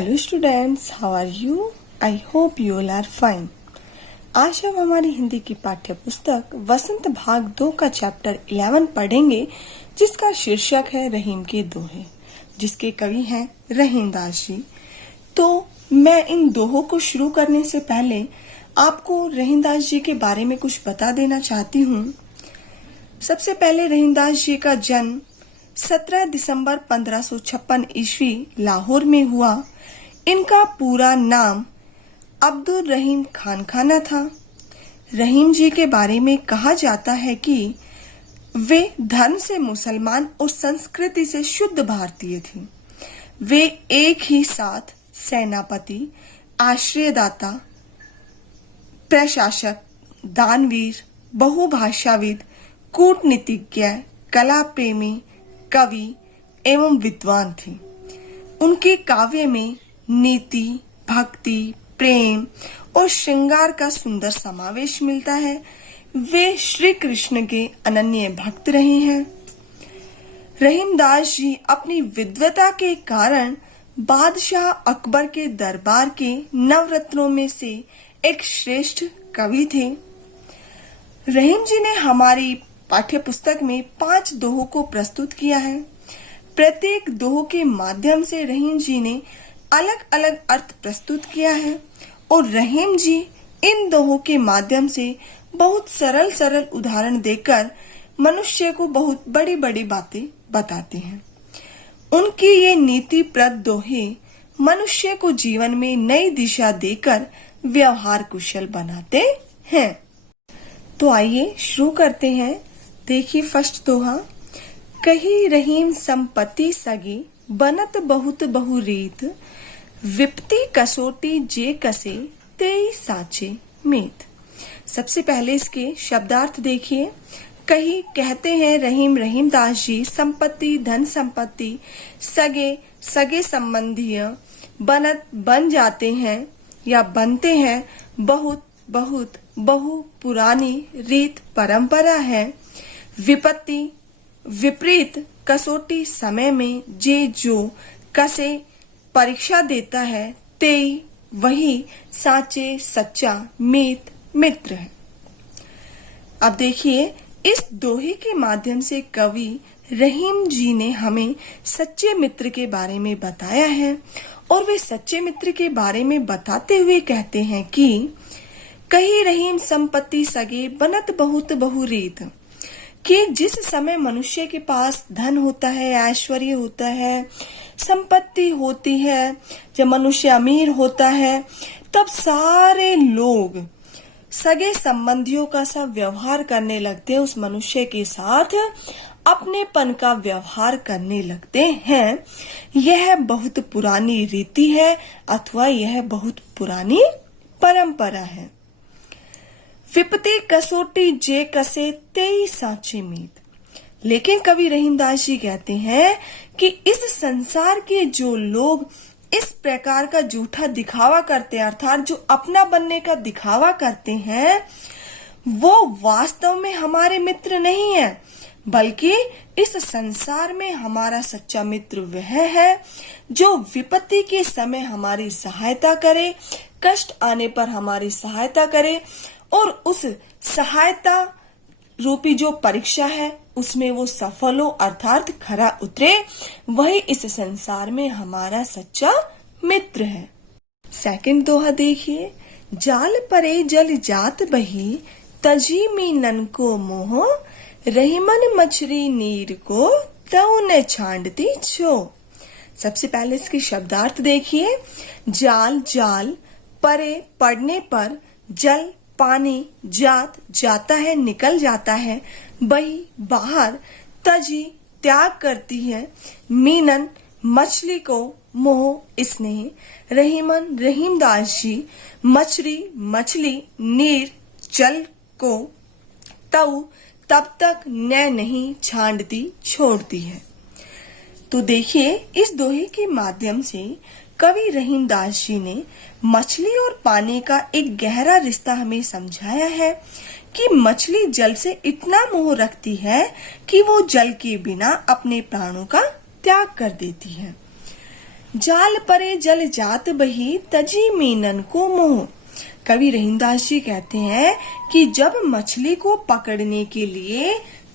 Hello students, how are you? I hope you all are fine. आज हम हमारी हिंदी की पाठ्य पुस्तक वसंत भाग 2 का चैप्टर 11 पढ़ेंगे, जिसका शीर्षक है रहीम के दोहे, जिसके कवि हैं रहीम दास जी। तो मैं इन दोहों को शुरू करने से पहले आपको रहीम दास जी के बारे में कुछ बता देना चाहती हूँ। सबसे पहले रहीम दास जी का जन्म 17 दिसंबर 1556 ईस्वी लाहौर में हुआ। इनका पूरा नाम अब्दुल रहीम खानखाना था। रहीम जी के बारे में कहा जाता है कि वे धर्म से मुसलमान और संस्कृति से शुद्ध भारतीय थे। वे एक ही साथ सेनापति, आश्रयदाता, प्रशासक, दानवीर, बहुभाषाविद, कूटनीतिज्ञ, कला प्रेमी, कवि एवं विद्वान थे। उनके काव्य में नीति, भक्ति, प्रेम और श्रृंगार का सुंदर समावेश मिलता है। वे श्री कृष्ण के अनन्य भक्त रहे हैं। रहीम दास जी अपनी विद्वता के कारण बादशाह अकबर के दरबार के नवरत्नों में से एक श्रेष्ठ कवि थे। रहीम जी ने हमारी पाठ्य पुस्तक में 5 दोहों को प्रस्तुत किया है। प्रत्येक दोह के माध्यम से रहीम जी ने अलग अलग अर्थ प्रस्तुत किया है और रहीम जी इन दोहों के माध्यम से बहुत सरल सरल उदाहरण देकर मनुष्य को बहुत बड़ी बड़ी बातें बताते हैं। उनकी ये नीतिप्रद दोहे मनुष्य को जीवन में नई दिशा देकर व्यवहार कुशल बनाते हैं। तो आइए शुरू करते हैं। देखिए फर्स्ट दोहा। कही रहीम संपत्ति सगी, बनत बहुत बहुरीत, विपत्ति कसोटी जे कसे, तेई साचे मीत। सबसे पहले इसके शब्दार्थ देखिए। कही कहते हैं रहीम दास जी, संपत्ति धन संपत्ति, सगे सगे संबंधीय, बनत बन जाते हैं या बनते हैं, बहुत बहुत बहु पुरानी रीत परंपरा है, विपत्ति विपरीत, कसोटी समय में, जे जो कसे परीक्षा देता है, तेई वही, साचे सच्चा, मीत मित्र है। अब देखिए इस दोहे के माध्यम से कवि रहीम जी ने हमें सच्चे मित्र के बारे में बताया है और वे सच्चे मित्र के बारे में बताते हुए कहते हैं कि कही रहीम संपत्ति सगे, बनत बहुत बहुरीत, कि जिस समय मनुष्य के पास धन होता है, ऐश्वर्य होता है, संपत्ति होती है, जब मनुष्य अमीर होता है, तब सारे लोग सगे संबंधियों का सा व्यवहार करने लगते हैं, उस मनुष्य के साथ अपनेपन का व्यवहार करने लगते हैं। यह बहुत पुरानी रीति है अथवा यह बहुत पुरानी परंपरा है। विपत्ति कसोटी जे कसे, तेई साचे मीत। लेकिन कवि रहीम दास जी कहते हैं कि इस संसार के जो लोग इस प्रकार का झूठा दिखावा करते हैं, अर्थात जो अपना बनने का दिखावा करते हैं, वो वास्तव में हमारे मित्र नहीं है, बल्कि इस संसार में हमारा सच्चा मित्र वह है जो विपत्ति के समय हमारी सहायता करे, कष्ट आने पर हमारी सहायता करे और उस सहायता रूपी जो परीक्षा है उसमें वो सफल हो, अर्थात खरा उतरे, वही इस संसार में हमारा सच्चा मित्र है। सेकंड दोहा देखिए। जाल परे जल जात बही, तजी मीनन को मोह, रहीमन मछली नीर को, तऊ न छांडती छो। सबसे पहले इसके शब्दार्थ देखिए। जाल जाल, परे पड़ने पर, जल पानी, जात जाता है निकल जाता है, बही बाहर, तजी त्याग करती है, मीनन मछली को, मोह स्नेह, रहीमन रहीम दास जी मछली मछली, नीर जल को, तऊ तब तक न नहीं छांडती छोड़ती है। तो देखिए इस दोहे के माध्यम से कवि रहीम दास जी ने मछली और पानी का एक गहरा रिश्ता हमें समझाया है कि मछली जल से इतना मोह रखती है कि वो जल के बिना अपने प्राणों का त्याग कर देती है। जाल परे जल जात बही तजी मीनन को मोह। कवि रहीमदास जी कहते हैं कि जब मछली को पकड़ने के लिए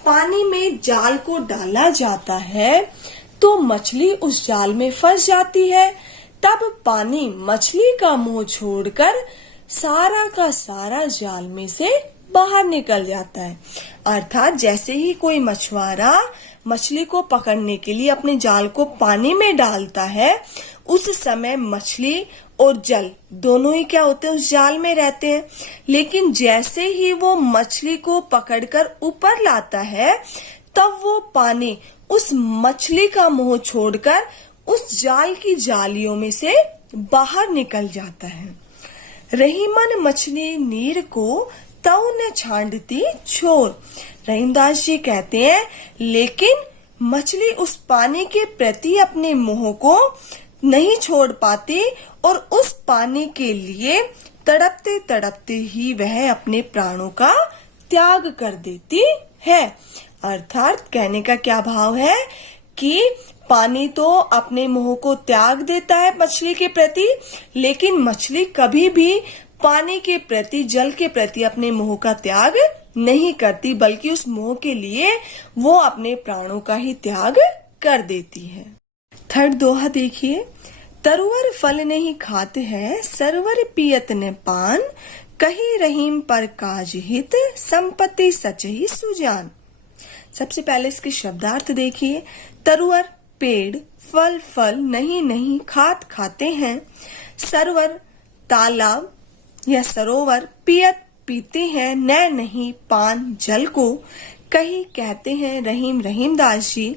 पानी में जाल को डाला जाता है तो मछली उस जाल में फंस जाती है। तब पानी मछली का मुंह छोड़कर सारा का सारा जाल में से बाहर निकल जाता है। अर्थात जैसे ही कोई मछुआरा मछली को पकड़ने के लिए अपने जाल को पानी में डालता है, उस समय मछली और जल दोनों ही क्या होते हैं, उस जाल में रहते हैं। लेकिन जैसे ही वो मछली को पकड़कर ऊपर लाता है, तब वो पानी उस मछली का मुंह छोड़कर उस जाल की जालियों में से बाहर निकल जाता है। रहीमन मछली नीर को तऊ न छांडती छोर। रहीमदास जी कहते हैं लेकिन मछली उस पानी के प्रति अपने मुंह को नहीं छोड़ पाती और उस पानी के लिए तड़पते तड़पते ही वह अपने प्राणों का त्याग कर देती है। अर्थात कहने का क्या भाव है कि पानी तो अपने मुंह को त्याग देता है मछली के प्रति, लेकिन मछली कभी भी पानी के प्रति, जल के प्रति अपने मुंह का त्याग नहीं करती, बल्कि उस मोह के लिए वो अपने प्राणों का ही त्याग कर देती है। थर्ड दोहा देखिए, तरुवर फल नहीं खाते हैं सरवर पियत न पान, कही रहीम पर काज हित संपत्ति सचही सुजान। सबसे पहले इसके शब्दार्थ देखिए। तरुवर पेड़, फल फल नहीं नहीं खात खाते हैं, सरवर तालाब या सरोवर, पियत पीते हैं, न नहीं पान जल को, कहीं कहते हैं रहीम रहीमदास जी,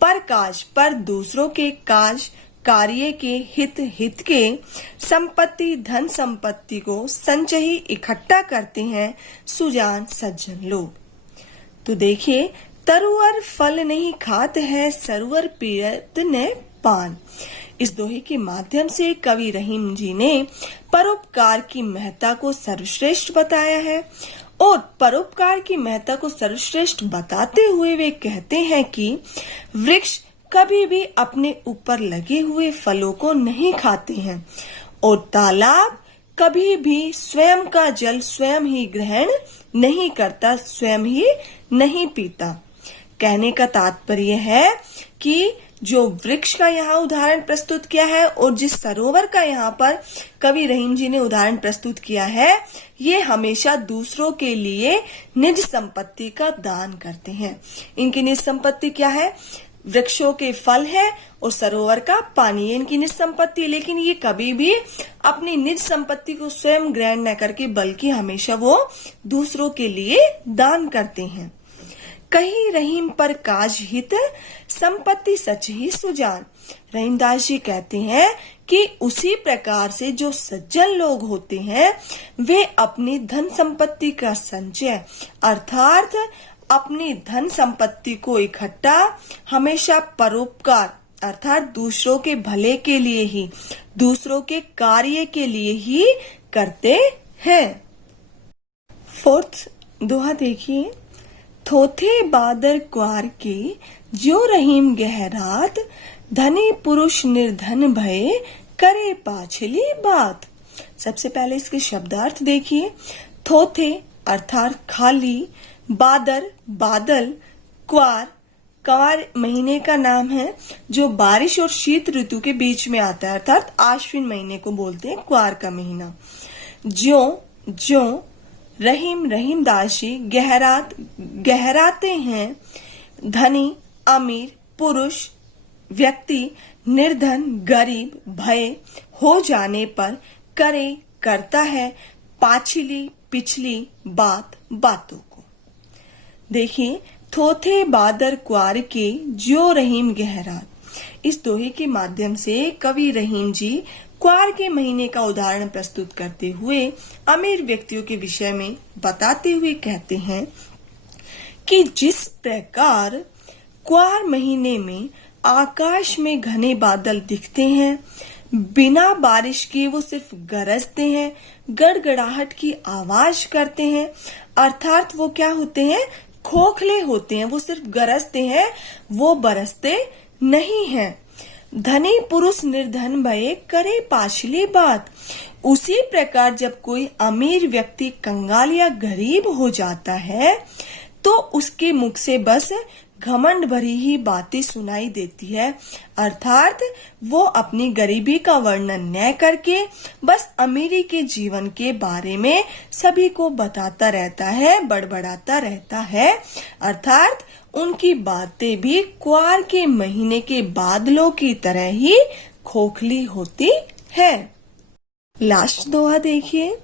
पर काज पर दूसरों के काज कार्य के हित के, संपत्ति धन संपत्ति को संचयी इकट्ठा करते हैं सुजान सज्जन लोग। तो देखिए, तरुवर फल नहीं खात है सरवर पीयत न पान। इस दोहे के माध्यम से कवि रहीम जी ने परोपकार की महत्ता को सर्वश्रेष्ठ बताया है और परोपकार की महत्ता को सर्वश्रेष्ठ बताते हुए वे कहते हैं कि वृक्ष कभी भी अपने ऊपर लगे हुए फलों को नहीं खाते हैं और तालाब कभी भी स्वयं का जल स्वयं ही ग्रहण नहीं करता, स्वयं ही नहीं पीता। कहने का तात्पर्य है कि जो वृक्ष का यहाँ उदाहरण प्रस्तुत किया है और जिस सरोवर का यहाँ पर कवि रहीम जी ने उदाहरण प्रस्तुत किया है, ये हमेशा दूसरों के लिए निज संपत्ति का दान करते हैं। इनकी निज संपत्ति क्या है? वृक्षों के फल है और सरोवर का पानी, इनकी निज संपत्ति। लेकिन ये कभी भी अपनी निज संपत्ति को स्वयं ग्रहण न करके बल्कि हमेशा वो दूसरों के लिए दान करते हैं। कहीं रहीम पर काज हित संपत्ति सच ही सुजान। रहीमदास जी कहते हैं कि उसी प्रकार से जो सज्जन लोग होते हैं वे अपनी धन संपत्ति का संचय अर्थात अपनी धन संपत्ति को इकट्ठा हमेशा परोपकार अर्थात दूसरों के भले के लिए ही, दूसरों के कार्य के लिए ही करते हैं। फोर्थ दोहा देखिए, थोथे बादर क्वार के जो रहीम गहरात, धनी पुरुष निर्धन भय करे पाछली बात। सबसे पहले इसके शब्दार्थ देखिए। थोथे अर्थात खाली, बादर बादल, क्वार क्वार महीने का नाम है जो बारिश और शीत ऋतु के बीच में आता है अर्थात आश्विन महीने को बोलते हैं क्वार का महीना। जो रहीम रहीमदास जी गहरात गहराते हैं, धनी अमीर पुरुष व्यक्ति, निर्धन गरीब भय हो जाने पर, करे करता है, पाछली पिछली बात बातों को। देखिए, थोथे बादर क्वार के जो रहीम गहरात। इस दोहे के माध्यम से कवि रहीम जी क्वार के महीने का उदाहरण प्रस्तुत करते हुए अमीर व्यक्तियों के विषय में बताते हुए कहते हैं कि जिस प्रकार क्वार महीने में आकाश में घने बादल दिखते हैं, बिना बारिश के वो सिर्फ गरजते हैं, गड़गड़ाहट की आवाज करते हैं, अर्थात वो क्या होते हैं? खोखले होते हैं, वो सिर्फ गरजते हैं, वो बरसते नहीं हैं। धनी पुरुष निर्धन भये करे पाछली बात। उसी प्रकार जब कोई अमीर व्यक्ति कंगाल या गरीब हो जाता है तो उसके मुख से बस घमंड भरी ही बातें सुनाई देती है, अर्थात वो अपनी गरीबी का वर्णन न करके बस अमीरी के जीवन के बारे में सभी को बताता रहता है, बड़बड़ाता रहता है, अर्थात उनकी बातें भी क्वार के महीने के बादलों की तरह ही खोखली होती है। लास्ट दोहा देखिए।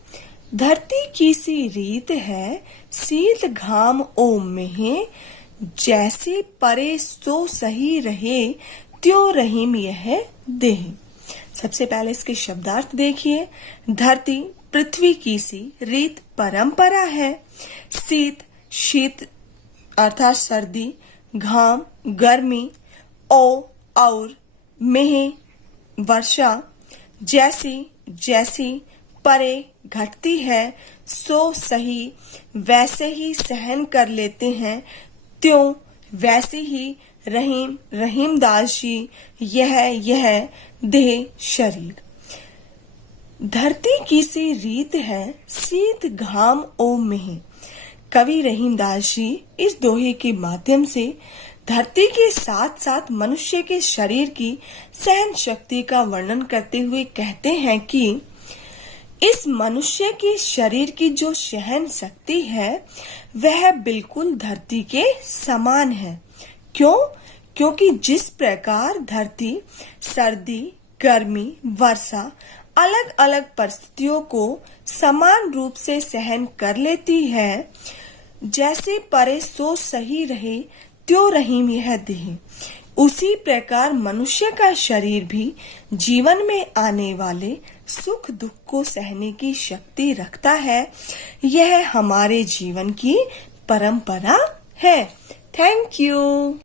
धरती की सी रीत है, शीत घाम ओम में, जैसे परे सो सही रहे, त्यों रहीम यह देह। सबसे पहले इसके शब्दार्थ देखिए। धरती पृथ्वी की सी, रीत परंपरा है, शीत शीत अर्थात सर्दी, घाम गर्मी, और मेह वर्षा, जैसी जैसी परे घटती है, सो सही वैसे ही सहन कर लेते हैं, त्यों वैसे ही रहीम रहीम दास जी यह देह शरीर। धरती की सी रीत है, शीत घाम ओम में। कवि रहीमदास जी इस दोहे के माध्यम से धरती के साथ साथ मनुष्य के शरीर की सहन शक्ति का वर्णन करते हुए कहते हैं कि इस मनुष्य के शरीर की जो सहन शक्ति है वह बिल्कुल धरती के समान है। क्यों? क्योंकि जिस प्रकार धरती सर्दी, गर्मी, वर्षा अलग अलग परिस्थितियों को समान रूप से सहन कर लेती है, जैसे परे सो सही रहे त्यों रहीम यह देह, उसी प्रकार मनुष्य का शरीर भी जीवन में आने वाले सुख दुख को सहने की शक्ति रखता है। यह हमारे जीवन की परंपरा है। Thank you.